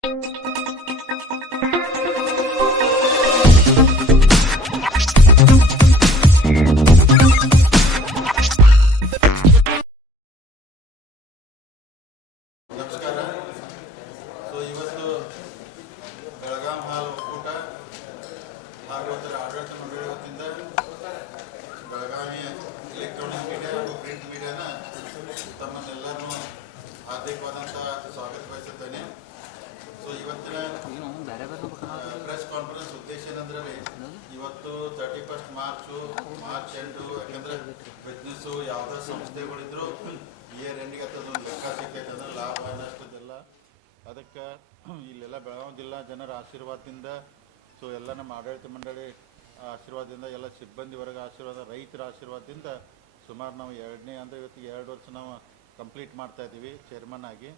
ಭಾಗವತರ ಆಡಳಿತ ಮಂಡಳಿ ವತಿಯಿಂದ ಬೆಳಗಾವಿ ಎಲೆಕ್ಟ್ರಾನಿಕ್ ಮೀಡಿಯಾ ಹಾಗೂ ಪ್ರಿಂಟ್ ಮೀಡಿಯಾನ ತಮ್ಮನ್ನೆಲ್ಲರನ್ನೂ ಹಾರ್ದಿಕವಾದಂಥ ಸ್ವಾಗತ ಬಯಸುತ್ತೇನೆ. ಸೊ ಇವತ್ತಿನ ಪ್ರೆಸ್ ಕಾನ್ಫರೆನ್ಸ್ ಉದ್ದೇಶ ಏನಂದ್ರೆ ಇವತ್ತು 31 ಮಾರ್ಚ್ ಎಂಟು, ಯಾಕಂದ್ರೆ ಬಿಸ್ನೆಸ್ಸು ಯಾವುದೇ ಸಂಸ್ಥೆಗಳಿದ್ರು ಇಯರ್ ಎಂಡಿಗೆ ಅದೊಂದು ಲೆಕ್ಕ ಸಿಗ್ತೈತೆ ಅಂದ್ರೆ ಲಾಭ ನಷ್ಟದೆಲ್ಲ. ಅದಕ್ಕೆ ಇಲ್ಲೆಲ್ಲ ಬೆಳಗಾವಿ ಜಿಲ್ಲಾ ಜನರ ಆಶೀರ್ವಾದದಿಂದ, ಸೊ ಎಲ್ಲ ನಮ್ಮ ಆಡಳಿತ ಮಂಡಳಿ ಆಶೀರ್ವಾದದಿಂದ, ಎಲ್ಲ ಸಿಬ್ಬಂದಿ ವರ್ಗ ಆಶೀರ್ವಾದ, ರೈತರ ಆಶೀರ್ವಾದದಿಂದ ಸುಮಾರು ನಾವು ಇವತ್ತು 2 ವರ್ಷ ನಾವು ಕಂಪ್ಲೀಟ್ ಮಾಡ್ತಾ ಇದ್ದೀವಿ ಚೇರ್ಮನ್ ಆಗಿ.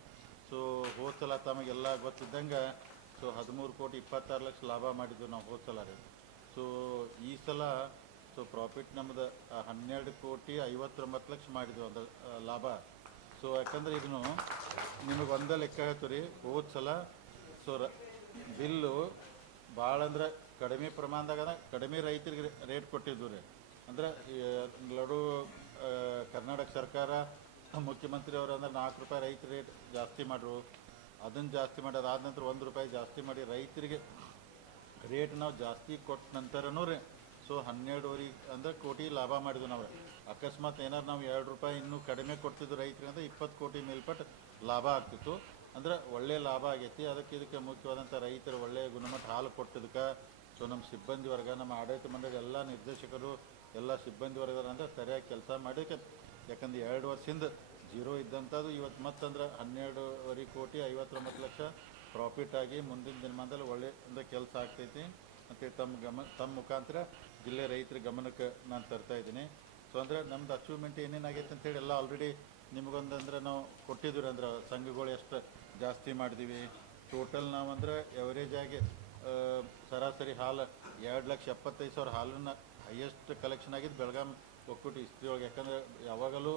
ಸೊ ಹೋದ ಸಲ ತಮಗೆಲ್ಲ ಗೊತ್ತಿದ್ದಂಗೆ 13,26 ಲಕ್ಷ ಲಾಭ ಮಾಡಿದ್ವಿ ನಾವು ಹೋದ ಸಲ ರೀ. ಸೊ ಈ ಸಲ ಪ್ರಾಫಿಟ್ ನಮ್ಮದು 12,59 ಲಕ್ಷ ಮಾಡಿದ್ವಿ ಒಂದು ಲಾಭ. ಸೊ ಯಾಕಂದ್ರೆ ಇದನ್ನು ನಿಮಗೆ ಒಂದೇ ಲೆಕ್ಕ ಹೇಳ್ತೀವಿ ರೀ. ಹೋದ ಸಲ ಬಿಲ್ಲು ಭಾಳ ಅಂದ್ರೆ ಕಡಿಮೆ ಪ್ರಮಾಣದಾಗ ಕಡಿಮೆ ರೈತರಿಗೆ ರೇಟ್ ಕೊಟ್ಟಿದ್ದು ರೀ. ಅಂದ್ರೆ ಲಡು ಕರ್ನಾಟಕ ಸರ್ಕಾರ ಮುಖ್ಯಮಂತ್ರಿ ಅವರು ಅಂದ್ರೆ 4 ರೂಪಾಯಿ ರೈತ ರೇಟ್ ಜಾಸ್ತಿ ಮಾಡ್ರು. ಅದನ್ನು ಜಾಸ್ತಿ ಮಾಡಿ ಅದಾದ ನಂತರ 1 ರೂಪಾಯಿ ಜಾಸ್ತಿ ಮಾಡಿ ರೈತರಿಗೆ ರೇಟ್ ನಾವು ಜಾಸ್ತಿ ಕೊಟ್ಟ ನಂತರನೂ ರೀ 12.5 ಅಂದ್ರೆ ಕೋಟಿ ಲಾಭ ಮಾಡಿದ್ವಿ ನಾವು. ಅಕಸ್ಮಾತ್ ಏನಾರು ನಾವು 2 ರೂಪಾಯಿ ಇನ್ನೂ ಕಡಿಮೆ ಕೊಡ್ತಿದ್ದು ರೈತರಿಗೆ ಅಂದ್ರೆ 20 ಕೋಟಿ ಮೇಲ್ಪಟ್ಟು ಲಾಭ ಆಗ್ತಿತ್ತು. ಅಂದ್ರೆ ಒಳ್ಳೆ ಲಾಭ ಆಗೈತಿ. ಇದಕ್ಕೆ ಮುಖ್ಯವಾದಂಥ ರೈತರು ಒಳ್ಳೆಯ ಗುಣಮಟ್ಟ ಹಾಲು ಕೊಟ್ಟಿದ್ದಕ್ಕೆ ನಮ್ಮ ಸಿಬ್ಬಂದಿ ವರ್ಗ, ನಮ್ಮ ಆಡಳಿತ ಮಂಡಳಿ ಎಲ್ಲ ನಿರ್ದೇಶಕರು, ಎಲ್ಲ ಸಿಬ್ಬಂದಿ ವರ್ಗ ಅಂದ್ರೆ ಸರಿಯಾಗಿ ಕೆಲಸ ಮಾಡೋಕ್ಕೆ. ಯಾಕಂದ್ರೆ 2 ವರ್ಷದಿಂದ ಜೀರೋ ಇದ್ದಂಥದ್ದು ಇವತ್ತು ಮತ್ತಂದ್ರೆ 12.5 ಕೋಟಿ 59 ಲಕ್ಷ ಪ್ರಾಫಿಟ್ ಆಗಿ ಮುಂದಿನ ದಿನಮಾನದಲ್ಲಿ ಒಳ್ಳೆ ಅಂದ್ರೆ ಕೆಲಸ ಆಗ್ತೈತಿ ಅಂತೇಳಿ ತಮ್ಮ ಮುಖಾಂತರ ಜಿಲ್ಲೆ ರೈತರ ಗಮನಕ್ಕೆ ನಾನು ತರ್ತಾ ಇದ್ದೀನಿ. ಸೊ ಅಂದರೆ ನಮ್ದು ಅಚೀವ್ಮೆಂಟ್ ಏನೇನಾಗೈತೆ ಅಂತೇಳಿ ಎಲ್ಲ ಆಲ್ರೆಡಿ ನಿಮಗೊಂದಂದ್ರೆ ನಾವು ಕೊಟ್ಟಿದ್ದೀವಿ. ಅಂದ್ರೆ ಸಂಘಗಳು ಎಷ್ಟು ಜಾಸ್ತಿ ಮಾಡಿದ್ದೀವಿ ಟೋಟಲ್ ನಾವು ಅಂದ್ರೆ ಎವರೇಜ್ ಆಗಿ ಸರಾಸರಿ ಹಾಲು 2,75,000 ಹಾಲನ್ನು ಹೈಯೆಸ್ಟ್ ಕಲೆಕ್ಷನ್ ಆಗಿದ್ದು ಬೆಳಗಾವಿ ಒಕ್ಕೂಟ ಇಸ್ತ್ರಿ ಒಳಗೆ. ಯಾಕಂದರೆ ಯಾವಾಗಲೂ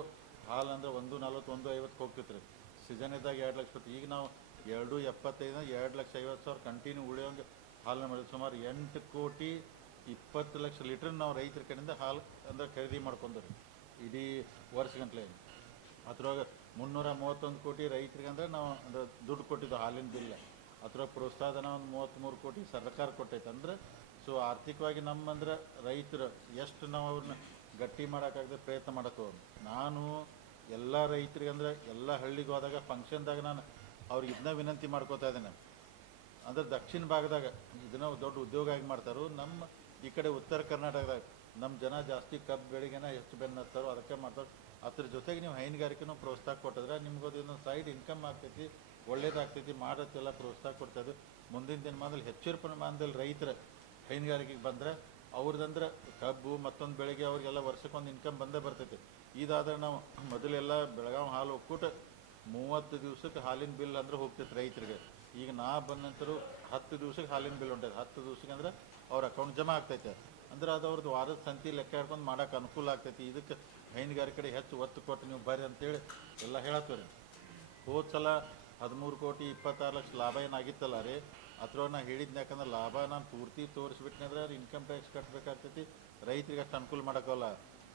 ಹಾಲು ಅಂದರೆ 140 150 ಹೋಗ್ತಿತ್ತು ರೀ. ಸೀಸನ್ ಇದ್ದಾಗ 2 ಲಕ್ಷ ಕೊಟ್ಟು, ಈಗ ನಾವು 2.75 2,50,000 ಕಂಟಿನ್ಯೂ ಉಳಿಯೋಂಗೆ ಹಾಲನ್ನ ಮಾಡಿದ್ವಿ. ಸುಮಾರು 8,20 ಲಕ್ಷ ಲೀಟ್ರ್ ನಾವು ರೈತರ ಕಡೆಯಿಂದ ಹಾಲು ಅಂದ್ರೆ ಖರೀದಿ ಮಾಡ್ಕೊಂಡ್ರಿ ಇಡೀ ವರ್ಷಗಂಟ್ಲೆ. ಅದ್ರೊಳಗೆ 331 ಕೋಟಿ ರೈತರಿಗೆ ಅಂದ್ರೆ ನಾವು ಅಂದ್ರೆ ದುಡ್ಡು ಕೊಟ್ಟಿದ್ದು ಹಾಲಿನ ಬಿಲ್. ಅದ್ರೊಳಗೆ ಪ್ರೋತ್ಸಾಹನ ಒಂದು 33 ಕೋಟಿ ಸರ್ಕಾರ ಕೊಟ್ಟೈತೆ. ಅಂದ್ರೆ ಸೊ ಆರ್ಥಿಕವಾಗಿ ನಮ್ಮಂದ್ರೆ ರೈತರು ಎಷ್ಟು ನಾವು ಅವ್ರನ್ನ ಗಟ್ಟಿ ಮಾಡೋಕ್ಕಾಗದೆ ಪ್ರಯತ್ನ ಮಾಡಕ್ಕೆ ನಾನು ಎಲ್ಲ ರೈತರಿಗೆ ಅಂದರೆ ಎಲ್ಲ ಹಳ್ಳಿಗೆ ಹೋದಾಗ ಫಂಕ್ಷನ್ದಾಗ ನಾನು ಅವ್ರಿಗೆ ಇದನ್ನ ವಿನಂತಿ ಮಾಡ್ಕೋತಾ ಇದ್ದೇನೆ. ಅಂದ್ರೆ ದಕ್ಷಿಣ ಭಾಗದಾಗ ಇದನ್ನ ದೊಡ್ಡ ಉದ್ಯೋಗ ಆಗಿ ಮಾಡ್ತಾರೋ. ನಮ್ಮ ಈ ಕಡೆ ಉತ್ತರ ಕರ್ನಾಟಕದಾಗ ನಮ್ಮ ಜನ ಜಾಸ್ತಿ ಕಬ್ಬು ಬೆಳಿಗ್ಗೆನ ಎಷ್ಟು ಬೆನ್ನು ಹತ್ತಾರೋ ಅದಕ್ಕೆ ಮಾಡ್ತಾರೆ. ಅದ್ರ ಜೊತೆಗೆ ನೀವು ಹೈನುಗಾರಿಕೆನೂ ಪ್ರೋತ್ಸಾಹ ಕೊಟ್ಟಿದ್ರೆ ನಿಮ್ಗೆ ಇನ್ನೊಂದು ಸೈಡ್ ಇನ್ಕಮ್ ಆಗ್ತೈತಿ, ಒಳ್ಳೇದಾಗ್ತೈತಿ. ಮಾಡೋಕ್ಕೆಲ್ಲ ಪ್ರೋತ್ಸಾಹ ಕೊಡ್ತಾಯಿದ್ದು ಮುಂದಿನ ದಿನಮಾನದಲ್ಲಿ ಹೆಚ್ಚಿನ ಪ್ರಮಾಣದಲ್ಲಿ ರೈತರ ಹೈನುಗಾರಿಕೆಗೆ ಬಂದರೆ ಅವ್ರದ್ದಂದ್ರೆ ಕಬ್ಬು ಮತ್ತೊಂದು ಬೆಳೆಗೆ ಅವ್ರಿಗೆಲ್ಲ ವರ್ಷಕ್ಕೊಂದು ಇನ್ಕಮ್ ಬಂದೇ ಬರ್ತೈತಿ. ಇದಾದ್ರೆ ನಾವು ಮೊದಲೆಲ್ಲ ಬೆಳಗಾವಿ ಹಾಲು ಒಕ್ಕೂಟ 30 ದಿವಸಕ್ಕೆ ಹಾಲಿನ ಬಿಲ್ ಅಂದ್ರೆ ಹೋಗ್ತೈತೆ ರೈತರಿಗೆ. ಈಗ ನಾ ಬಂದ ನಂತರ 10 ದಿವಸಕ್ಕೆ ಹಾಲಿನ ಬಿಲ್ ಹೊಂಟೈತೆ. 10 ದಿವಸಕ್ಕೆ ಅಂದ್ರೆ ಅವ್ರ ಅಕೌಂಟ್ ಜಮಾ ಆಗ್ತೈತೆ. ಅಂದ್ರೆ ಅದು ಅವ್ರದ್ದು ವಾರದ ಸಂತಿ ಲೆಕ್ಕ ಹಿಡ್ಕೊಂಡು ಮಾಡೋಕೆ ಅನುಕೂಲ ಆಗ್ತೈತಿ. ಇದಕ್ಕೆ ಹೈನುಗಾರಿಕೆ ಕಡೆ ಹೆಚ್ಚು ಒತ್ತು ಕೊಟ್ಟು ನೀವು ಬರ್ರಿ ಅಂತೇಳಿ ಎಲ್ಲ ಹೇಳತ್ತೀವಿ. ಹೋದ ಸಲ 13,26 ಲಕ್ಷ ಲಾಭ ಏನಾಗಿತ್ತಲ್ಲ ರೀ, ಅದ್ರೊಳಗೆ ನಾ ಹೇಳಿದ್ನ. ಯಾಕಂದ್ರೆ ಲಾಭ ನಾನು ಪೂರ್ತಿ ತೋರಿಸ್ಬಿಟ್ನಂದ್ರೆ ಇನ್ಕಮ್ ಟ್ಯಾಕ್ಸ್ ಕಟ್ಟಬೇಕಾಗ್ತೈತಿ, ರೈತರಿಗೆ ಅಷ್ಟು ಅನುಕೂಲ ಮಾಡೋಕ್ಕಲ್ಲ.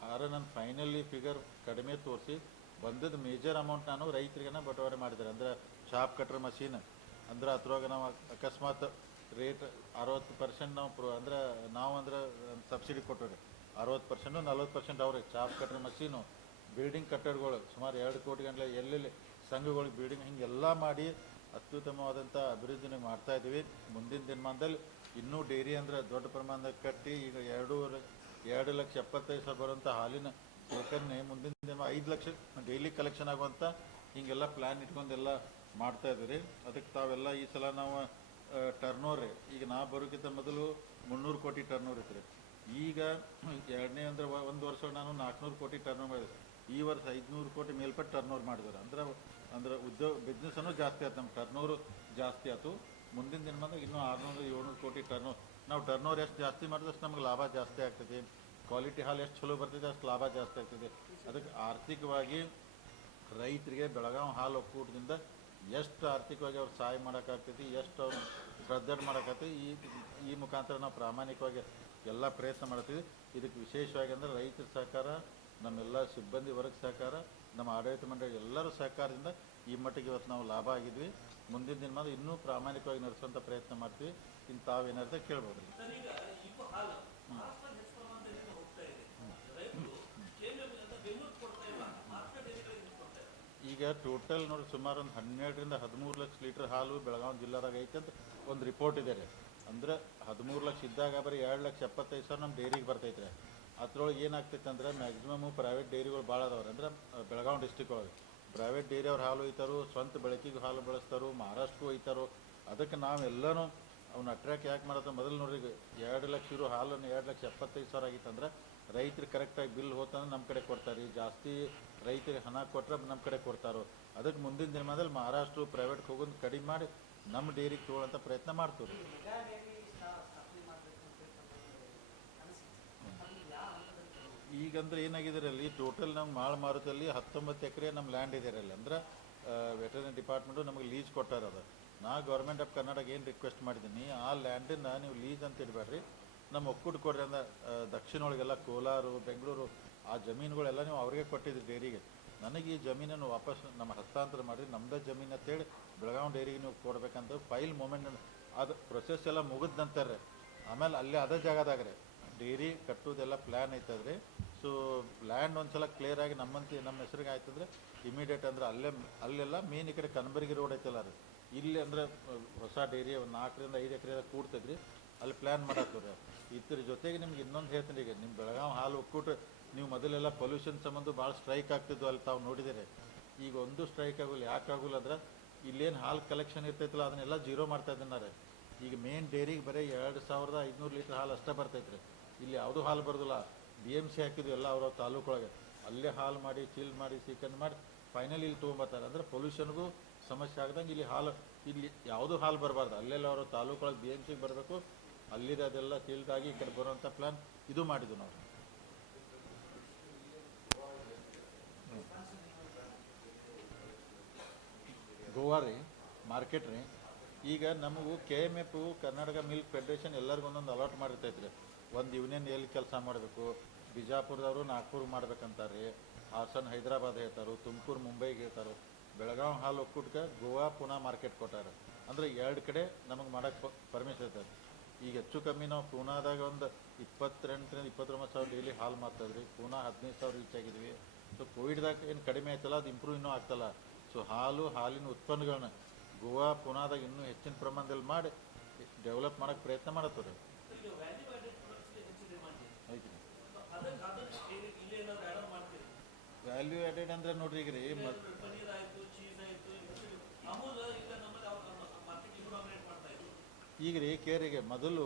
ಆದ್ರೆ ನಾನು ಫೈನಲಿ ಫಿಗರ್ ಕಡಿಮೆ ತೋರಿಸಿ ಬಂದದ್ದು ಮೇಜರ್ ಅಮೌಂಟ್ ನಾನು ರೈತರಿಗೆನ ಬಟವಾರೆ ಮಾಡಿದ್ದಾರೆ. ಅಂದ್ರೆ ಚಾಪ್ ಕಟ್ರ್ ಮಷೀನ್ ಅಂದ್ರೆ ಅದ್ರೊಳಗೆ ನಾವು ಅಕಸ್ಮಾತ್ ರೇಟ್ 60% ನಾವು ಅಂದ್ರೆ ಸಬ್ಸಿಡಿ ಕೊಟ್ಟವ್ರಿ. 60% 40% ಅವ್ರಿಗೆ ಚಾಪ್ ಕಟ್ರ್ ಮಷೀನು, ಬಿಲ್ಡಿಂಗ್ ಕಟ್ಟಡಗಳು ಸುಮಾರು 2 ಕೋಟಿ ಗಂಟಲೆ ಎಲ್ಲೆಲ್ಲಿ ಸಂಘಗಳಿಗೆ ಬಿಲ್ಡಿಂಗ್ ಹಿಂಗೆಲ್ಲ ಮಾಡಿ ಅತ್ಯುತ್ತಮವಾದಂಥ ಅಭಿವೃದ್ಧಿನ ಮಾಡ್ತಾ ಇದ್ದೀವಿ. ಮುಂದಿನ ದಿನಮಾನದಲ್ಲಿ ಇನ್ನೂ ಡೈರಿ ಅಂದರೆ ದೊಡ್ಡ ಪ್ರಮಾಣದಾಗ ಕಟ್ಟಿ ಈಗ 2,75,000 ಬರುವಂಥ ಹಾಲಿನ ಶೇಖರಣೆ ಮುಂದಿನ ದಿನ 5 ಲಕ್ಷ ಡೈಲಿ ಕಲೆಕ್ಷನ್ ಆಗುವಂಥ ಹಿಂಗೆಲ್ಲ ಪ್ಲ್ಯಾನ್ ಇಟ್ಕೊಂಡೆಲ್ಲ ಮಾಡ್ತಾ ಇದ್ದೀವಿ. ಅದಕ್ಕೆ ತಾವೆಲ್ಲ ಈ ಸಲ ನಾವು ಟರ್ನೋರ್ ಈಗ ನಾ ಬರೋಕ್ಕಿಂತ ಮೊದಲು 300 ಕೋಟಿ ಟರ್ನೋರ್ ಇತ್ತು ರೀ. ಈಗ ಎರಡನೇ ಅಂದ್ರೆ ಒಂದು ವರ್ಷ ನಾನು 400 ಕೋಟಿ ಟರ್ನೋರ್ ಮಾಡಿದೆ. ಈ ವರ್ಷ 500 ಕೋಟಿ ಮೇಲ್ಪಟ್ಟು ಟರ್ನೋರ್ ಮಾಡಿದ್ದಾರೆ. ಅಂದ್ರೆ ಉದ್ಯೋಗ ಬಿಸ್ನೆಸ್ಸನ್ನು ಜಾಸ್ತಿ ಆಯ್ತು, ನಮ್ಮ ಟರ್ನೋರು ಜಾಸ್ತಿ ಆಯ್ತು. ಮುಂದಿನ ದಿನಮಾನದಾಗ ಇನ್ನೂ 600-700 ಕೋಟಿ ಟರ್ನೋರ್. ನಾವು ಟರ್ನೋರ್ ಎಷ್ಟು ಜಾಸ್ತಿ ಮಾಡಿದಷ್ಟು ನಮ್ಗೆ ಲಾಭ ಜಾಸ್ತಿ ಆಗ್ತೈತಿ. ಕ್ವಾಲಿಟಿ ಹಾಲು ಎಷ್ಟು ಚಲೋ ಬರ್ತಿದೆ ಅಷ್ಟು ಲಾಭ ಜಾಸ್ತಿ ಆಗ್ತದೆ. ಅದಕ್ಕೆ ಆರ್ಥಿಕವಾಗಿ ರೈತರಿಗೆ ಬೆಳಗಾವಿ ಹಾಲು ಒಕ್ಕೂಟದಿಂದ ಎಷ್ಟು ಆರ್ಥಿಕವಾಗಿ ಅವ್ರು ಸಹಾಯ ಮಾಡೋಕ್ಕಾಗ್ತೈತಿ, ಎಷ್ಟು ಅವ್ರು ಸೃದಢ ಮಾಡೋಕ್ಕಾಗ್ತೈತಿ, ಈ ಮುಖಾಂತರ ನಾವು ಪ್ರಾಮಾಣಿಕವಾಗಿ ಎಲ್ಲ ಪ್ರಯತ್ನ ಮಾಡ್ತೀವಿ. ಇದಕ್ಕೆ ವಿಶೇಷವಾಗಿ ಅಂದರೆ ರೈತರ ಸಹಕಾರ, ನಮ್ಮೆಲ್ಲ ಸಿಬ್ಬಂದಿ ವರ್ಗ ಸಹಕಾರ, ನಮ್ಮ ಆಡಳಿತ ಮಂಡಳಿ ಎಲ್ಲರೂ ಸಹಕಾರದಿಂದ ಈ ಮಟ್ಟಿಗೆ ಇವತ್ತು ನಾವು ಲಾಭ ಆಗಿದ್ವಿ. ಮುಂದಿನ ದಿನ ಇನ್ನೂ ಪ್ರಾಮಾಣಿಕವಾಗಿ ನಡೆಸುವಂಥ ಪ್ರಯತ್ನ ಮಾಡ್ತೀವಿ. ಇನ್ನು ತಾವೇನಾದ್ರೆ ಕೇಳ್ಬೋದು. ಈಗ ಟೋಟಲ್ ನೋಡಿ ಸುಮಾರು ಒಂದು 12ರಿಂದ 13 ಲಕ್ಷ ಲೀಟರ್ ಹಾಲು ಬೆಳಗಾವಿ ಜಿಲ್ಲಾದಾಗ ಐತೆ ಅಂತ ಒಂದು ರಿಪೋರ್ಟ್ ಇದೆ ರೀ. ಅಂದ್ರೆ 13 ಲಕ್ಷ ಇದ್ದಾಗ ಬರೀ 2,75,000 ನಮ್ಮ ಡೈರಿಗೆ ಬರ್ತೈತೆ ರೀ. ಅದ್ರೊಳಗೆ ಏನಾಗ್ತೈತೆ ಅಂದ್ರೆ ಮ್ಯಾಕ್ಸಿಮಮ್ ಪ್ರೈವೇಟ್ ಡೈರಿಗಳು ಭಾಳ ಅದಾವ್ರಿ. ಅಂದ್ರೆ ಬೆಳಗಾವಿ ಡಿಸ್ಟಿಕ್ ಒಳಗೆ ಪ್ರೈವೇಟ್ ಡೈರಿ ಅವ್ರು ಹಾಲು ಒಯ್ತಾರೋ, ಸ್ವಂತ ಬೆಳಕಿಗೆ ಹಾಲು ಬೆಳೆಸ್ತಾರೋ, ಮಹಾರಾಷ್ಟ್ರಕ್ಕೂ ಒಯ್ತಾರೋ. ಅದಕ್ಕೆ ನಾವೆಲ್ಲನೂ ಅವ್ನ ಅಟ್ರ್ಯಾಕ್ಟ್ ಯಾಕೆ ಮಾಡತ್ತೆ, ಮೊದಲು ನೋಡ್ರಿ 2 ಲಕ್ಷ ಇರೋ ಹಾಲನ್ನು 2,75,000 ಆಗಿತ್ತಂದ್ರೆ ರೈತರಿಗೆ ಕರೆಕ್ಟಾಗಿ ಬಿಲ್ ಹೋತಂದ್ರೆ ನಮ್ಮ ಕಡೆ ಕೊಡ್ತಾರೆ. ಜಾಸ್ತಿ ರೈತರಿಗೆ ಹಣ ಕೊಟ್ಟರೆ ನಮ್ಮ ಕಡೆ ಕೊಡ್ತಾರೋ. ಅದಕ್ಕೆ ಮುಂದಿನ ದಿನಮಾನದಲ್ಲಿ ಮಹಾರಾಷ್ಟ್ರ ಪ್ರೈವೇಟ್ಗೆ ಹೋಗೋದು ಕಡಿಮೆ ಮಾಡಿ ನಮ್ಮ ಡೈರಿಗೆ ತೊಗೊಳ್ಳೋಂಥ ಪ್ರಯತ್ನ ಮಾಡ್ತೀವಿ. ಈಗಂದ್ರೆ ಏನಾಗಿದೆ ಅಲ್ಲಿ ಟೋಟಲ್ ನಮ್ಮ ಮಾರುತಲ್ಲಿ 19 ಎಕರೆ ನಮ್ಮ ಲ್ಯಾಂಡ್ ಇದೆ ಅಲ್ಲಿ. ಅಂದ್ರೆ ವೆಟರ್ನರಿ ಡಿಪಾರ್ಟ್ಮೆಂಟು ನಮಗೆ ಲೀಸ್ ಕೊಟ್ಟಾರ. ಅದು ನಾ ಗೌರ್ಮೆಂಟ್ ಆಫ್ ಕರ್ನಾಟಕ ಏನು ರಿಕ್ವೆಸ್ಟ್ ಮಾಡಿದ್ದೀನಿ, ಆ ಲ್ಯಾಂಡನ್ನು ನೀವು ಲೀಸ್ ಅಂತ ಇಡಬೇಡ್ರಿ, ನಮ್ಮ ಒಕ್ಕೂಟ ಕೊಡ್ರಿ. ಅಂದ್ರೆ ದಕ್ಷಿಣ ಒಳಗೆಲ್ಲ ಕೋಲಾರ, ಬೆಂಗಳೂರು ಆ ಜಮೀನುಗಳೆಲ್ಲ ನೀವು ಅವ್ರಿಗೆ ಕೊಟ್ಟಿದ್ರಿ ಡೈರಿಗೆ. ನನಗೆ ಈ ಜಮೀನನ್ನು ವಾಪಸ್ ನಮ್ಮ ಹಸ್ತಾಂತರ ಮಾಡಿರಿ, ನಮ್ಮದೇ ಜಮೀನು ಅಂತೇಳಿ ಬೆಳಗಾವಿ ಡೈರಿಗೆ ನೀವು ಕೊಡ್ಬೇಕಂತ ಫೈಲ್ ಮೂಮೆಂಟ್ ಅದು ಪ್ರೊಸೆಸ್ ಎಲ್ಲ ಮುಗಿದ ನಂತರ ಆಮೇಲೆ ಅಲ್ಲೇ ಅದೇ ಜಾಗದಾಗ ರೀ ಡೈರಿ ಕಟ್ಟೋದೆಲ್ಲ ಪ್ಲ್ಯಾನ್ ಐತದ್ರಿ. ಸೊ ಲ್ಯಾಂಡ್ ಒಂದ್ಸಲ ಕ್ಲಿಯರ್ ಆಗಿ ನಮ್ಮ ಹೆಸರಿಗೆ ಆಯ್ತಂದ್ರೆ ಇಮಿಡಿಯೇಟ್ ಅಂದ್ರೆ ಅಲ್ಲೆಲ್ಲ ಮೇನ್ ಈ ಕಡೆ ಕನಬರ್ಗಿ ರೋಡ್ ಐತಲ್ಲ ರೀ, ಇಲ್ಲಿ ಅಂದ್ರೆ ಹೊಸ ಡೈರಿ ಒಂದು 4ರಿಂದ 5 ಎಕರೆ ಕೂಡ್ತದ್ರಿ, ಅಲ್ಲಿ ಪ್ಲ್ಯಾನ್ ಮಾಡತ್ತೀವಿ. ಇದ್ರ ಜೊತೆಗೆ ನಿಮ್ಗೆ ಇನ್ನೊಂದು ಹೇಳ್ತೀನಿ. ಈಗ ನಿಮ್ಮ ಬೆಳಗಾವಿ ಹಾಲು ಒಕ್ಕೂಟ ನೀವು ಮೊದಲೆಲ್ಲ ಪೊಲ್ಯೂಷನ್ ಸಂಬಂಧ ಭಾಳ ಸ್ಟ್ರೈಕ್ ಆಗ್ತಿದ್ವು, ಅಲ್ಲಿ ತಾವು ನೋಡಿದ್ದೀರಿ. ಈಗ ಒಂದು ಸ್ಟ್ರೈಕ್ ಆಗೋಲ್ಲ. ಯಾಕೆ ಆಗೋಲ್ಲ ಅಂದ್ರೆ ಇಲ್ಲೇನು ಹಾಲು ಕಲೆಕ್ಷನ್ ಇರ್ತೈತಲ್ಲ ಅದನ್ನೆಲ್ಲ ಜೀರೋ ಮಾಡ್ತಾ ಇದ್ದಾರೆ. ಈಗ ಮೇನ್ ಡೈರಿಗೆ ಬರೀ 2,500 ಲೀಟರ್ ಹಾಲು ಅಷ್ಟೇ ಬರ್ತೈತೆ ರೀ. ಇಲ್ಲಿ ಯಾವುದೂ ಹಾಲು ಬರೋದಿಲ್ಲ. BMC ಹಾಕಿದ್ವಿ ಎಲ್ಲ ಅವರ ತಾಲೂಕೊಳಗೆ, ಅಲ್ಲೇ ಹಾಲು ಮಾಡಿ ಚೀಲ್ ಮಾಡಿ ಸೀಕನ್ ಮಾಡಿ ಫೈನಲಿ ಇಲ್ಲಿ ತೊಗೊಂಬರ್ತಾರೆ. ಅಂದರೆ ಪೊಲ್ಯೂಷನ್ಗೂ ಸಮಸ್ಯೆ ಆಗ್ದಂಗೆ ಇಲ್ಲಿ ಯಾವುದೂ ಹಾಲು ಬರಬಾರ್ದು. ಅಲ್ಲೆಲ್ಲ ಅವರು ತಾಲೂಕೊಳಗೆ BMCಗೆ ಬರಬೇಕು, ಅಲ್ಲಿದೆ ಅದೆಲ್ಲ ಚೀಲ್ದಾಗಿ ಈ ಕಡೆ ಬರುವಂಥ ಪ್ಲ್ಯಾನ್ ಇದು ಮಾಡಿದ್ವಿ ನಾವು. ಗೋವಾ ರೀ ಮಾರ್ಕೆಟ್ ರೀ. ಈಗ ನಮಗೂ KMF ಕರ್ನಾಟಕ ಮಿಲ್ಕ್ ಫೆಡರೇಷನ್ ಎಲ್ಲರಿಗೂ ಒಂದೊಂದು ಅಲಾಟ್ ಮಾಡಿರ್ತೈತೆ ರೀ. ಒಂದು ಯೂನಿಯನ್ ಎಲ್ಲಿ ಕೆಲಸ ಮಾಡಬೇಕು, ಬಿಜಾಪುರದವರು ನಾಗ್ಪುರ್ ಮಾಡ್ಬೇಕಂತಾರೆ ರೀ, ಹಾಸನ್ ಹೈದರಾಬಾದ್ ಹೇಳ್ತಾರೋ, ತುಮಕೂರು ಮುಂಬೈಗೆ ಹೇಳ್ತಾರೋ. ಬೆಳಗಾವಿ ಹಾಲು ಒಕ್ಕೂಟಕ್ಕೆ ಗೋವಾ ಪುನಾ ಮಾರ್ಕೆಟ್ ಕೊಟ್ಟಾರೆ. ಅಂದರೆ 2 ಕಡೆ ನಮಗೆ ಮಾಡೋಕ್ಕೆ ಪರ್ಮಿಷನ್ ಇರ್ತದೆ. ಈಗ ಹೆಚ್ಚು ಕಮ್ಮಿ ನಾವು ಪೂನಾದಾಗ ಒಂದು 28ರಿಂದ 29,000 ಡೈಲಿ ಹಾಲು ಮಾರ್ತದ್ರಿ. ಪೂನಾ 15,000 ರೀಚ್ ಆಗಿದ್ವಿ. ಸೊ ಕೋವಿಡ್ದಾಗ ಏನು ಕಡಿಮೆ ಆಯ್ತಲ್ಲ, ಅದು ಇಂಪ್ರೂವ್ ಇನ್ನೂ ಆಗ್ತಲ್ಲ. ಸೊ ಹಾಲಿನ ಉತ್ಪನ್ನಗಳನ್ನ ಗೋವಾ ಪುನಾದಾಗ ಇನ್ನೂ ಹೆಚ್ಚಿನ ಪ್ರಮಾಣದಲ್ಲಿ ಮಾಡಿ ಡೆವಲಪ್ ಮಾಡೋಕ್ಕೆ ಪ್ರಯತ್ನ ಮಾಡತ್ತವ್ರಿ. ವ್ಯಾಲ್ಯೂ ಆ್ಯಡೆಡ್ ಅಂದ್ರೆ ನೋಡ್ರಿ ಈಗ ರೀ ಈಗ ರೀ ಕೇರಿಗೆ ಮೊದಲು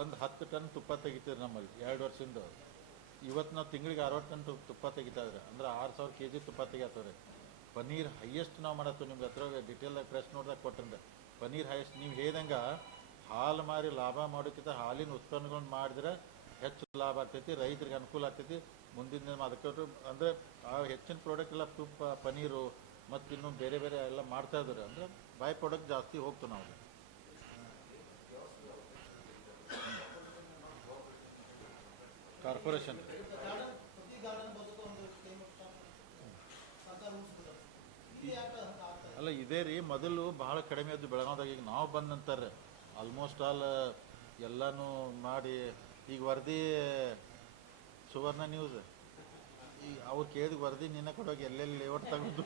ಒಂದು 10 ಟನ್ ತುಪ್ಪ ತೆಗಿತೀರಿ ನಮ್ಮಲ್ಲಿ 2 ವರ್ಷದಿಂದ. ಇವತ್ತು ನಾವು ತಿಂಗಳಿಗೆ 60 ಟನ್ ತುಪ್ಪ ತೆಗಿತಾ ಇದ್ರೆ ಅಂದ್ರೆ 6,000 kg ತುಪ್ಪ ತೆಗಿಯತ್ತವ್ರಿ. ಪನ್ನೀರ್ ಹೈಯೆಸ್ಟ್ ನಾವು ಮಾಡತ್ತು. ನಿಮ್ಗೆ ಹತ್ರ ಡಿಟೇಲ್ದಾಗ ಪ್ರೆಸ್ ನೋಡ್ದಾಗ ಕೊಟ್ಟಂದ್ರೆ ಪನ್ನೀರ್ ಹೈಯೆಸ್ಟ್. ನೀವು ಹೇಳ್ದಂಗೆ ಹಾಲು ಮಾರಿ ಲಾಭ ಮಾಡೋಕ್ಕಿಂತ ಹಾಲಿನ ಉತ್ಪನ್ನಗಳನ್ನ ಮಾಡಿದ್ರೆ ಹೆಚ್ಚು ಲಾಭ ಆಗ್ತೈತಿ, ರೈತರಿಗೆ ಅನುಕೂಲ ಆಗ್ತೈತಿ. ಮುಂದಿನ ದಿನ ಅದಕ್ಕೆ ಅಂದರೆ ಆ ಹೆಚ್ಚಿನ ಪ್ರಾಡಕ್ಟ್ ಎಲ್ಲ ತುಪ್ಪ, ಪನ್ನೀರು ಮತ್ತು ಇನ್ನೂ ಬೇರೆ ಬೇರೆ ಎಲ್ಲ ಮಾಡ್ತಾ ಇದ್ದಾರೆ. ಅಂದರೆ ಬೈ ಪ್ರಾಡಕ್ಟ್ ಜಾಸ್ತಿ ಹೋಗ್ತು ನಾವು. ಕಾರ್ಪೊರೇಷನ್ ಅಲ್ಲ ಇದೇ ರೀ. ಮೊದಲು ಭಾಳ ಕಡಿಮೆ ಇದ್ದು ಬೆಳಗಾವಿದಾಗ. ಈಗ ನಾವು ಬಂದ ನಂತರ ಆಲ್ಮೋಸ್ಟ್ ಆಲ್ ಎಲ್ಲನೂ ಮಾಡಿ ಈಗ ವರದಿ ಸುವರ್ಣ ನ್ಯೂಸ್ ಈಗ ಅವ್ರು ಕೇಳಿದ ವರದಿ ನಿನ್ನ ಕೊಡೋಗಿ ಎಲ್ಲೆಲ್ಲಿ ಲೇಔಟ್ ತೆಗೆದು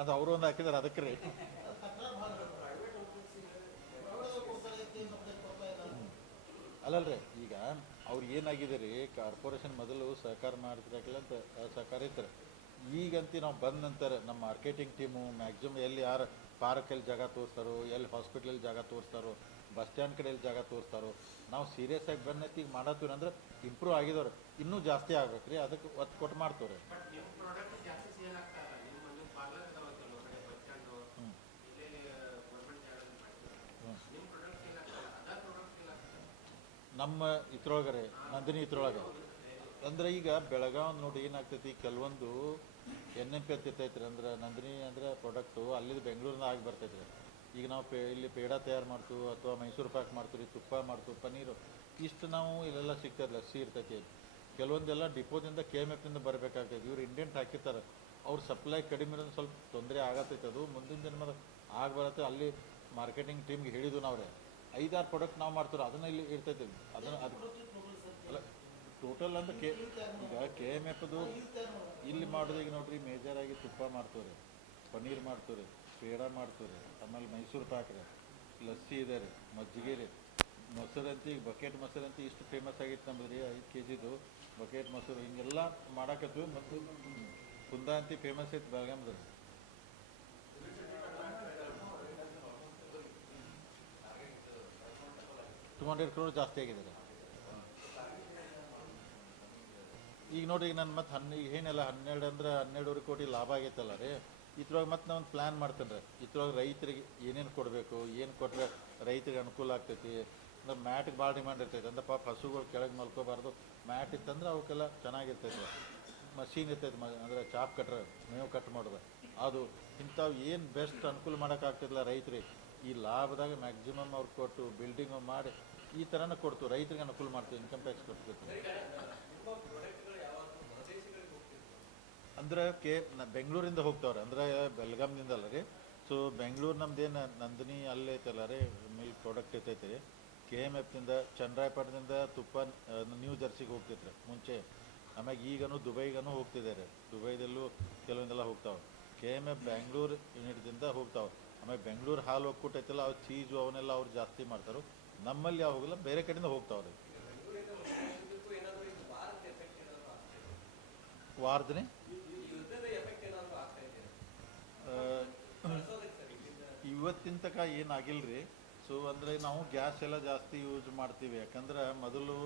ಅದು ಅವರು ಒಂದು ಹಾಕಿದಾರೆ. ಅದಕ್ಕೆ ರೀ ಅಲ್ಲಲ್ರಿ ಈಗ ಅವ್ರಿಗೆ ಏನಾಗಿದೆ ರೀ, ಕಾರ್ಪೊರೇಷನ್ ಮೊದಲು ಸಹಕಾರ ಮಾಡ್ತಿರಕಿಲ್ಲ ಅಂತ ಸಹಕಾರ ಇರ್ತಾರೆ. ಈಗಂತೂ ನಾವು ಬಂದ ನಂತರ ನಮ್ಮ ಮಾರ್ಕೆಟಿಂಗ್ ಟೀಮು ಮ್ಯಾಕ್ಸಿಮಮ್ ಎಲ್ಲಿ ಯಾರು ಪಾರ್ಕಲ್ಲಿ ಜಾಗ ತೋರಿಸ್ತಾರೋ, ಎಲ್ಲಿ ಹಾಸ್ಪಿಟ್ಲಲ್ಲಿ ಜಾಗ ತೋರಿಸ್ತಾರೋ, ಬಸ್ ಸ್ಟ್ಯಾಂಡ್ ಕಡೆಯಲ್ಲಿ ಜಾಗ ತೋರಿಸ್ತಾರೋ, ನಾವು ಸೀರಿಯಸ್ ಆಗಿ ಬಂದೈತಿ ಈಗ ಮಾಡತ್ತೀವಿ ಅಂದ್ರೆ ಇಂಪ್ರೂವ್ ಆಗಿದವ್ರು ಇನ್ನೂ ಜಾಸ್ತಿ ಆಗ್ಬೇಕು ರೀ. ಅದಕ್ಕೆ ಒತ್ತು ಕೊಟ್ಟು ಮಾಡ್ತವ್ರಿ. ನಮ್ಮ ಇದ್ರೊಳಗೆ ರೀ ನಂದಿನಿ ಇದ್ರೊಳಗೆ ಅಂದ್ರೆ ಈಗ ಬೆಳಗಾವ್ ನೋಡಿ ಏನಾಗ್ತೈತಿ ಕೆಲವೊಂದು ಎನ್ ಎಂ ಪಿ ಅಂತ ಇರ್ತೈತ್ರಿ, ಅಂದ್ರೆ ನಂದಿನಿ ಅಂದ್ರೆ ಪ್ರಾಡಕ್ಟು ಅಲ್ಲಿ ಬೆಂಗಳೂರಿನ ಆಗಿ ಬರ್ತೈತ್ರಿ. ಈಗ ನಾವು ಇಲ್ಲಿ ಪೇಡ ತಯಾರು ಮಾಡ್ತೀವಿ ಅಥವಾ ಮೈಸೂರು ಪಾಕ್ ಮಾಡ್ತೀವಿ, ತುಪ್ಪ ಮಾಡ್ತೀವಿ, ಪನ್ನೀರು ಇಷ್ಟು ನಾವು ಇಲ್ಲೆಲ್ಲ ಸಿಗ್ತದೆ, ಲಸ್ಸಿ ಇರ್ತೈತಿ. ಕೆಲವೊಂದೆಲ್ಲ ಡಿಪೋದಿಂದ ಕೆ ಎಮ್ ಎಫ್ನಿಂದ ಬರಬೇಕಾಗ್ತೈತಿ. ಇವ್ರು ಇಂಡಿಯಂಟ್ ಹಾಕಿರ್ತಾರೆ, ಅವ್ರ ಸಪ್ಲೈ ಕಡಿಮೆ ಇರೋದು ಸ್ವಲ್ಪ ತೊಂದರೆ ಆಗತ್ತೈತೆ. ಅದು ಮುಂದಿನ ಜನ್ಮದ ಆಗಿ ಬರುತ್ತೆ. ಅಲ್ಲಿ ಮಾರ್ಕೆಟಿಂಗ್ ಟೀಮ್ಗೆ ಹೇಳಿದ್ವು ನಾವ್ರೆ 5-6 ಪ್ರಾಡಕ್ಟ್ ನಾವು ಮಾಡ್ತೀವಿ, ಅದನ್ನ ಇಲ್ಲಿ ಇರ್ತೈತಿ. ಅದನ್ನು ಅದು ಅಲ್ಲ ಟೋಟಲ್ ಅಂದ್ರೆ ಈಗ ಕೆ ಎಮ್ ಎಫ್ದು ಇಲ್ಲಿ ಮಾಡೋದು ಈಗ ನೋಡ್ರಿ, ಮೇಜರಾಗಿ ತುಪ್ಪ ಮಾಡ್ತೀವಿ, ಪನ್ನೀರ್ ಮಾಡ್ತೀವಿ, ಪೇಡ ಮಾಡ್ತೀವಿ, ಆಮೇಲೆ ಮೈಸೂರು ಪಾಕ್ ರೀ, ಲಸ್ಸಿ ಇದೆ ರೀ, ಮಜ್ಜಿಗೆ ರೀ, ಮೊಸರಂತ ಈಗ ಬಕೆಟ್ ಮೊಸರಂತ ಇಷ್ಟು ಫೇಮಸ್ ಆಗಿತ್ತು ನಮ್ಮದು ರೀ. 5 kgದು ಬಕೆಟ್ ಮೊಸರು ಹಿಂಗೆಲ್ಲ ಮಾಡಾಕತ್ತೀವಿ. ಮತ್ತು ಕುಂದ ಅಂತ ಫೇಮಸ್ ಐತಿ ಬೆಳಗಾಮ್ದು. 200 crore ಜಾಸ್ತಿ ಆಗಿದೆ ರೀ. ಈಗ ನೋಡಿ, ಈಗ ನನ್ನ ಮತ್ತೆ ಈಗ ಏನೆಲ್ಲ 12 ಅಂದ್ರೆ 12.5 ಕೋಟಿ ಲಾಭ ಆಗೈತಲ್ಲ ರೀ. ಇದ್ರೊಳಗೆ ಮತ್ತೆ ನಾವು ಒಂದು ಪ್ಲ್ಯಾನ್ ಮಾಡ್ತೇನೆ ರೀ. ಇದ್ರೊಳಗೆ ರೈತರಿಗೆ ಏನೇನು ಕೊಡಬೇಕು, ಏನು ಕೊಟ್ಟರೆ ರೈತರಿಗೆ ಅನುಕೂಲ ಆಗ್ತೈತಿ. ಅಂದ್ರೆ ಮ್ಯಾಟ್ಗೆ ಭಾಳ ಡಿಮ್ಯಾಂಡ್ ಇರ್ತೈತೆ. ಅಂದ್ರೆ ಪಾಪ ಹಸುಗಳು ಕೆಳಗೆ ಮಲ್ಕೋಬಾರ್ದು, ಮ್ಯಾಟ್ ಇತ್ತಂದ್ರೆ ಅವಕ್ಕೆಲ್ಲ ಚೆನ್ನಾಗಿರ್ತೈತೆ. ಮಷೀನ್ ಇರ್ತೈತೆ, ಅಂದರೆ ಚಾಪ್ ಕಟ್ರೆ ಮೇವು ಕಟ್ ಮಾಡೋದು ಅದು. ಇಂಥವು ಏನು ಬೆಸ್ಟ್ ಅನುಕೂಲ ಮಾಡೋಕ್ಕಾಗ್ತಿಲ್ಲ ರೈತರಿಗೆ. ಈ ಲಾಭದಾಗ ಮ್ಯಾಕ್ಸಿಮಮ್ ಅವ್ರು ಕೊಟ್ಟು ಬಿಲ್ಡಿಂಗ್ ಮಾಡಿ ಈ ಥರನೇ ಕೊಡ್ತು ರೈತರಿಗೆ ಅನುಕೂಲ ಮಾಡ್ತೀವಿ. ಇನ್ಕಮ್ ಟ್ಯಾಕ್ಸ್ ಕೊಡ್ತೀವಿ ಅಂದ್ರೆ ಬೆಂಗಳೂರಿಂದ ಹೋಗ್ತಾವ್ರೆ, ಅಂದ್ರೆ ಬೆಳಗಾಂನಿಂದ ಅಲ್ಲ ರೀ. ಸೊ ಬೆಂಗಳೂರು ನಮ್ದೇನು ನಂದಿನಿ ಅಲ್ಲೇ ಐತಲ್ಲ ರೀ, ಮಿಲ್ಕ್ ಪ್ರಾಡಕ್ಟ್ ಇರ್ತೈತೆ ರೀ. ಕೆ ಎಮ್ ಎಫ್ನಿಂದ ಚನ್ನರಾಯಪಟ್ಟಣದಿಂದ ತುಪ್ಪ ನ್ಯೂ ಜರ್ಸಿಗೆ ಹೋಗ್ತೈತೆ ರೀ ಮುಂಚೆ. ಆಮ್ಯಾಗ ಈಗನು ದುಬೈಗನು ಹೋಗ್ತಿದೆ ರೀ. ದುಬೈದಲ್ಲೂ ಕೆಲವೊಂದೆಲ್ಲ ಹೋಗ್ತಾವೆ. ಕೆ ಎಮ್ ಎಫ್ ಬ್ಯಾಂಗ್ಳೂರು ಯೂನಿಟ್ದಿಂದ ಹೋಗ್ತಾವೆ. ಆಮೇಲೆ ಬೆಂಗಳೂರು ಹಾಲು ಒಕ್ಕೂಟೈತಲ್ಲ, ಅವ್ರು ಚೀಸು ಅವನ್ನೆಲ್ಲ ಅವ್ರು ಜಾಸ್ತಿ ಮಾಡ್ತಾರೆ. ನಮ್ಮಲ್ಲಿ ಯಾವ ಹೋಗಿಲ್ಲ, ಬೇರೆ ಕಡೆಯಿಂದ ಹೋಗ್ತಾವೆ ರೀ. ವಾರದ್ರಿ ಇವತ್ತಿನ ತನಕ ಏನಾಗಿಲ್ಲ ರೀ. ಸೊ ಅಂದರೆ ನಾವು ಗ್ಯಾಸ್ ಎಲ್ಲ ಜಾಸ್ತಿ ಯೂಸ್ ಮಾಡ್ತೀವಿ. ಯಾಕಂದ್ರೆ ಮೊದಲು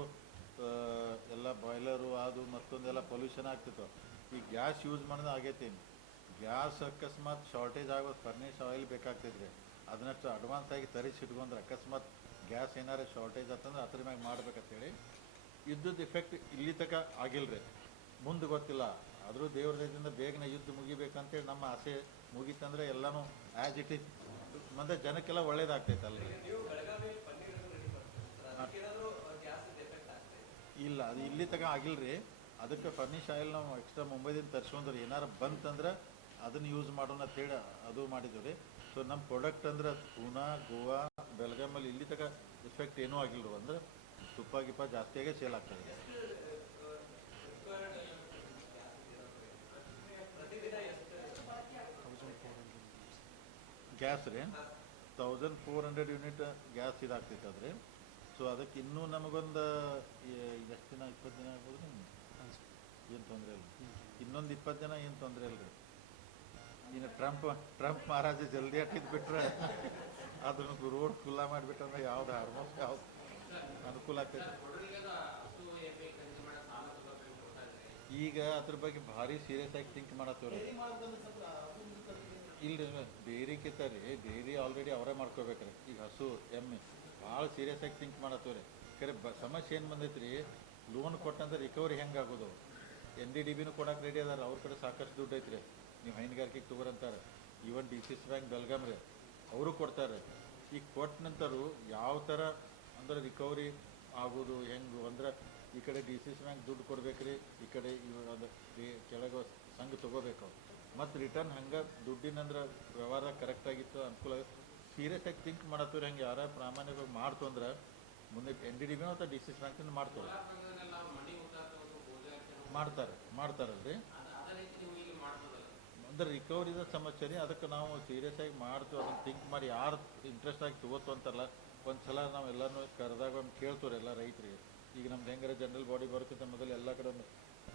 ಎಲ್ಲ ಬಾಯ್ಲರು ಅದು ಮತ್ತೊಂದೆಲ್ಲ ಪೊಲ್ಯೂಷನ್ ಆಗ್ತಿತ್ತು. ಈ ಗ್ಯಾಸ್ ಯೂಸ್ ಮಾಡೋದು ಆಗೈತಿ. ಗ್ಯಾಸ್ ಅಕಸ್ಮಾತ್ ಶಾರ್ಟೇಜ್ ಆಗೋದು, ಫರ್ನೇಸ್ ಆಯಿಲ್ ಬೇಕಾಗ್ತೈತೆ ರೀ. ಅದನ್ನಷ್ಟು ಅಡ್ವಾನ್ಸ್ ಆಗಿ ತರಿಸಿ ಇಟ್ಕೊಂಡ್ರೆ ಅಕಸ್ಮಾತ್ ಗ್ಯಾಸ್ ಏನಾರು ಶಾರ್ಟೇಜ್ ಆತಂದ್ರೆ ಅದ್ರ ಮ್ಯಾಗ ಮಾಡ್ಬೇಕಂತೇಳಿ ಯುದ್ಧದ ಇಫೆಕ್ಟ್ ಇಲ್ಲಿ ತನಕ ಆಗಿಲ್ಲ ರೀ. ಮುಂದೆ ಗೊತ್ತಿಲ್ಲ. ಆದರೂ ದೇವ್ರ ದಯದಿಂದ ಬೇಗನೆ ಯುದ್ಧ ಮುಗಿಬೇಕಂತೇಳಿ ನಮ್ಮ ಆಸೆ. ಮುಗೀತಂದ್ರೆ ಎಲ್ಲನೂ ಆ್ಯಸ್ ಇಟ್ ಈಸ್ ಮತ್ತೆ ಜನಕ್ಕೆಲ್ಲ ಒಳ್ಳೇದಾಗ್ತೈತಲ್ಲ ರೀ. ಇಲ್ಲ, ಅದು ಇಲ್ಲಿ ತಗ ಆಗಿಲ್ಲ ರೀ. ಅದಕ್ಕೆ ಫರ್ನಿಶ್ ಆಯಿಲ್ ನಾವು ಎಕ್ಸ್ಟ್ರಾ ಮುಂಬೈದಿಂದ ತರಿಸ್ಕೊಂಡ್ರಿ. ಏನಾರು ಬಂತಂದ್ರೆ ಅದನ್ನು ಯೂಸ್ ಮಾಡೋಣ ಅಂತೇಳಿ ಅದು ಮಾಡಿದ್ದೀವಿ ರೀ. ಸೊ ನಮ್ಮ ಪ್ರಾಡಕ್ಟ್ ಅಂದ್ರೆ ಪೂನಾ, ಗೋವಾ, ಬೆಳಗಾಮಲ್ಲಿ ಇಲ್ಲಿ ತಗ ಇಫೆಕ್ಟ್ ಏನೂ ಆಗಿಲ್ಲ. ಅಂದ್ರೆ ತುಪ್ಪ ಗಿಪ್ಪ ಜಾಸ್ತಿಯಾಗೇ ಸೇಲ್ ಆಗ್ತದೆ. ಗ್ಯಾಸ್ ರೀ 1400 ಯೂನಿಟ್ ಗ್ಯಾಸ್ ಇದಾಗ್ತೈತೆ ಅದ್ರಿ. ಸೊ ಅದಕ್ಕೆ ಇನ್ನೂ ನಮಗೊಂದು ಎಷ್ಟು ದಿನ, 20 ದಿನ ಆಗ್ಬೋದು. ಏನು ತೊಂದರೆ ಇಲ್ಲ. ಇನ್ನೊಂದು 20 ದಿನ ಏನು ತೊಂದರೆ ಇಲ್ಲ ರೀ. ಇನ್ನು ಟ್ರಂಪ್ ಮಹಾರಾಜ ಜಲ್ದಿ ಹಾಕಿದ್ ಬಿಟ್ರೆ ಅದನ್ನು ರೋಡ್ ಖುಲ್ಲಾ ಮಾಡಿಬಿಟ್ರೆ ಯಾವ್ದು ಆಲ್ಮೋಸ್ಟ್ ಯಾವ್ದು ಅನುಕೂಲ ಆಗ್ತೈತೆ. ಈಗ ಅದ್ರ ಬಗ್ಗೆ ಭಾರಿ ಸೀರಿಯಸ್ ಆಗಿ ಥಿಂಕ್ ಮಾಡತ್ತವ್ರಿ. ಇಲ್ರಿ ಡೈರಿಕಿಂತ ರೀ, ಡೈರಿ ಆಲ್ರೆಡಿ ಅವರೇ ಮಾಡ್ಕೋಬೇಕ್ರಿ. ಈಗ ಹಸು ಎಮ್ಮೆ ಭಾಳ ಸೀರಿಯಸ್ ಆಗಿ ಥಿಂಕ್ ಮಾಡತ್ತವ್ರಿ. ಖರೆ ಸಮಸ್ಯೆ ಏನು ಬಂದೈತೆ ರೀ, ಲೋನ್ ಕೊಟ್ಟಂದ್ರೆ ರಿಕವರಿ ಹೆಂಗೆ ಆಗೋದು. NDDBನೂ ಕೊಡಕ್ಕೆ ರೆಡಿ ಅದಾರ. ಅವ್ರ ಕಡೆ ಸಾಕಷ್ಟು ದುಡ್ಡು ಐತ್ರಿ. ನೀವು ಹೈನುಗಾರಿಕೆಗೆ ತೊಗೊರಂತಾರೆ. ಈವನ್ DCS ಬ್ಯಾಂಕ್ ಬೆಳಗಾಂ ರೀ, ಅವರು ಕೊಡ್ತಾರೆ. ಈಗ ಕೊಟ್ಟ ನಂತರ ಯಾವ ಥರ ಅಂದ್ರೆ ರಿಕವರಿ ಆಗೋದು ಹೆಂಗೆ ಅಂದ್ರೆ, ಈ ಕಡೆ DCS ಬ್ಯಾಂಕ್ ದುಡ್ಡು ಕೊಡ್ಬೇಕ್ರಿ, ಈ ಕಡೆ ಅದು ಕೆಳಗೆ ಸಂಘ ತೊಗೋಬೇಕು. ಮತ್ತು ರಿಟರ್ನ್ ಹಂಗೆ ದುಡ್ಡಿನಂದ್ರೆ ವ್ಯವಹಾರ ಕರೆಕ್ಟಾಗಿತ್ತು, ಅನುಕೂಲ ಆಗುತ್ತೆ. ಸೀರಿಯಸ್ ಆಗಿ ಥಿಂಕ್ ಮಾಡತ್ತವ್ರು. ಹೆಂಗೆ ಯಾರು ಪ್ರಾಮಾಣಿಕವಾಗಿ ಮಾಡ್ತು ಅಂದ್ರೆ ಮುಂದೆ NDDBನೂ ಅಥವಾ DCS ಬ್ಯಾಂಕಿಂದ ಮಾಡ್ತಾರೆ. ಮಾಡ್ತಾರಲ್ರಿ. ಅಂದ್ರೆ ರಿಕವರಿದ ಸಮಸ್ಯೆ ರೀ. ಅದಕ್ಕೆ ನಾವು ಸೀರಿಯಸ್ ಆಗಿ ಮಾಡ್ತೀವಿ. ಅದನ್ನು ಥಿಂಕ್ ಮಾಡಿ ಯಾರು ಇಂಟ್ರೆಸ್ಟ್ ಆಗಿ ತೊಗೋತು ಅಂತಾರಲ್ಲ, ಒಂದು ಸಲ ನಾವು ಎಲ್ಲನೂ ಕರೆದಾಗ ಒಂದು ಕೇಳ್ತೀವ್ರಿ ಎಲ್ಲ ರೈತರಿಗೆ. ಈಗ ನಮ್ದು ಹೆಂಗಾರೆ ಜನರಲ್ ಬಾಡಿ ಬರೋಕ್ಕಿಂತ ಮೊದಲು ಎಲ್ಲ ಕಡೆ ಒಂದು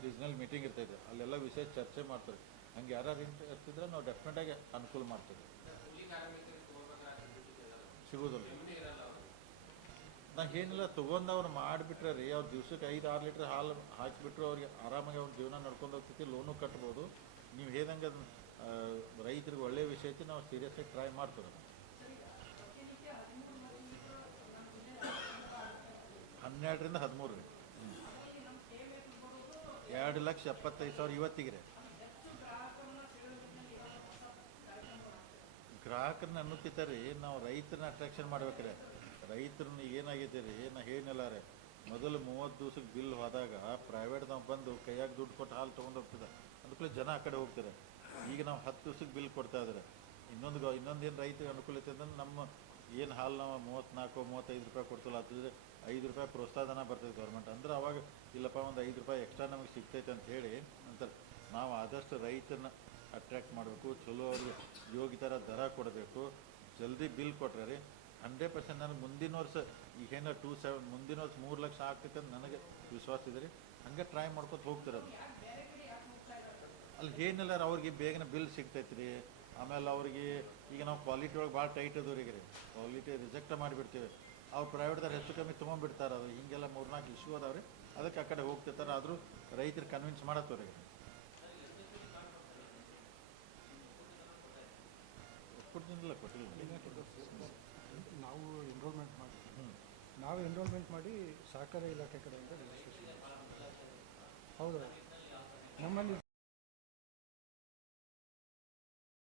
ರೀಜ್ನಲ್ ಮೀಟಿಂಗ್ ಇರ್ತೈತೆ, ಅಲ್ಲೆಲ್ಲ ವಿಷಯ ಚರ್ಚೆ ಮಾಡ್ತಾರೆ. ಹಂಗೆ ಯಾರು ಇರ್ತಿದ್ರೆ ನಾವು ಡೆಫಿನೆಟಾಗಿ ಅನುಕೂಲ ಮಾಡ್ತೀವಿ. ಸಿಗೋದಿಲ್ಲ ನಾ ಏನಿಲ್ಲ, ತೊಗೊಂಡವ್ರು ಮಾಡಿಬಿಟ್ರೆ ರೀ, ಅವ್ರು ದಿವ್ಸಕ್ಕೆ 5-6 ಲೀಟ್ರ್ ಹಾಲು ಹಾಕಿಬಿಟ್ರು ಅವ್ರಿಗೆ ಆರಾಮಾಗಿ ಅವ್ರ ಜೀವನ ನಡ್ಕೊಂಡು ಹೋಗ್ತೈತಿ. ಲೋನು ಕಟ್ಬೋದು. ನೀವು ಹೇಳ್ದಂಗೆ ಅದನ್ನು ರೈತರಿಗೆ ಒಳ್ಳೆಯ ವಿಷಯ ಐತಿ. ನಾವು ಸೀರಿಯಸ್ ಆಗಿ ಟ್ರೈ ಮಾಡ್ತೀವಿ. 12ರಿಂದ 13 ರೀ. 2,75,000 ಇವತ್ತಿಗೆ ರೀ. ಗ್ರಾಹಕರನ್ನ ಅನ್ನುತ್ತಿದ್ದಾರೆ ನಾವು ರೈತರನ್ನ ಅಟ್ರಾಕ್ಷನ್ ಮಾಡ್ಬೇಕ್ರೆ. ರೈತರನ್ನ ಏನಾಗಿದೆ ರೀ, ನಾ ಏನಿಲ್ಲ ರೀ, ಮೊದಲು 30 ದಿವ್ಸಕ್ಕೆ ಬಿಲ್ ಹೋದಾಗ ಪ್ರೈವೇಟ್ದವ್ ಬಂದು ಕೈಯಾಗ ದುಡ್ಡು ಕೊಟ್ಟು ಹಾಲು ತೊಗೊಂಡು ಹೋಗ್ತಿದ್ದ, ಅಂದ್ಕೂಲೆ ಜನ ಆ ಕಡೆ ಹೋಗ್ತಾರೆ. ಈಗ ನಾವು 10 ದಿವ್ಸಕ್ಕೆ ಬಿಲ್ ಕೊಡ್ತಾ ಇದ್ದಾರೆ. ಇನ್ನೊಂದೇನು ರೈತರಿಗೆ ಅನುಕೂಲತೆ ಅಂದ್ರೆ ನಮ್ಮ ಏನು ಹಾಲು ನಾವು 34-35 ರೂಪಾಯಿ ಕೊಡ್ತಲ್ಲ, ಅದ್ರ 5 ರೂಪಾಯಿ ಪ್ರೋತ್ಸಾಹನ ಬರ್ತದೆ ಗೌರ್ಮೆಂಟ್ ಅಂದ್ರೆ. ಅವಾಗ ಇಲ್ಲಪ್ಪ ಒಂದು 5 ರೂಪಾಯಿ ಎಕ್ಸ್ಟ್ರಾ ನಮಗೆ ಸಿಗ್ತೈತೆ ಅಂತ ಹೇಳಿ ಅಂತಾರೆ. ನಾವು ಆದಷ್ಟು ರೈತರನ್ನ ಅಟ್ರ್ಯಾಕ್ಟ್ ಮಾಡಬೇಕು, ಚಲೋ ಅವ್ರಿಗೆ ಯೋಗ್ಯತರ ದರ ಕೊಡಬೇಕು, ಜಲ್ದಿ ಬಿಲ್ ಕೊಟ್ರೆ ರೀ 100% ನನಗೆ ಮುಂದಿನ ವರ್ಷ ಈಗೇನೋ 27 ಮುಂದಿನ ವರ್ಷ 3 ಲಕ್ಷ ಆಗ್ತೈತೆ ಅಂತ ನನಗೆ ವಿಶ್ವಾಸ ಇದೆ ರೀ. ಹಂಗೆ ಟ್ರೈ ಮಾಡ್ಕೊತ ಹೋಗ್ತಾರೆ. ಅದು ಅಲ್ಲಿ ಏನಿಲ್ಲ ಅವ್ರಿಗೆ ಬೇಗನೆ ಬಿಲ್ ಸಿಗ್ತೈತೆ ರೀ. ಆಮೇಲೆ ಅವ್ರಿಗೆ ಈಗ ನಾವು ಕ್ವಾಲಿಟಿ ಒಳಗೆ ಭಾಳ ಟೈಟ್ ಅದವ್ರಿಗೆ ರೀ, ಕ್ವಾಲಿಟಿ ರಿಜೆಕ್ಟ್ ಮಾಡಿಬಿಡ್ತೀವಿ. ಅವ್ರು ಪ್ರೈವೇಟ್ದಾರು ಹೆಚ್ಚು ಕಮ್ಮಿ ತೊಗೊಂಡ್ಬಿಡ್ತಾರೆ. ಅದು ಹಿಂಗೆಲ್ಲ 3-4 ಇಶ್ಯೂ ಅದಾವೆ ರೀ, ಅದಕ್ಕೆ ಆ ಕಡೆ ಹೋಗ್ತಿರ್ತಾರೆ. ಆದರೂ ರೈತರು ಕನ್ವಿನ್ಸ್ ಮಾಡತ್ತವ್ರಿಗೆ. ಕೊಟ್ಟಿಲ್ಲ ನಾವು ಎನ್ರೋಲ್ಮೆಂಟ್ ಮಾಡಿ ಸಹಕಾರ ಇಲಾಖೆ ಕಡೆಯಿಂದ ರಿಜಿಸ್ಟ್ರೇಷನ್. ಹೌದು, ನಮ್ಮಲ್ಲಿ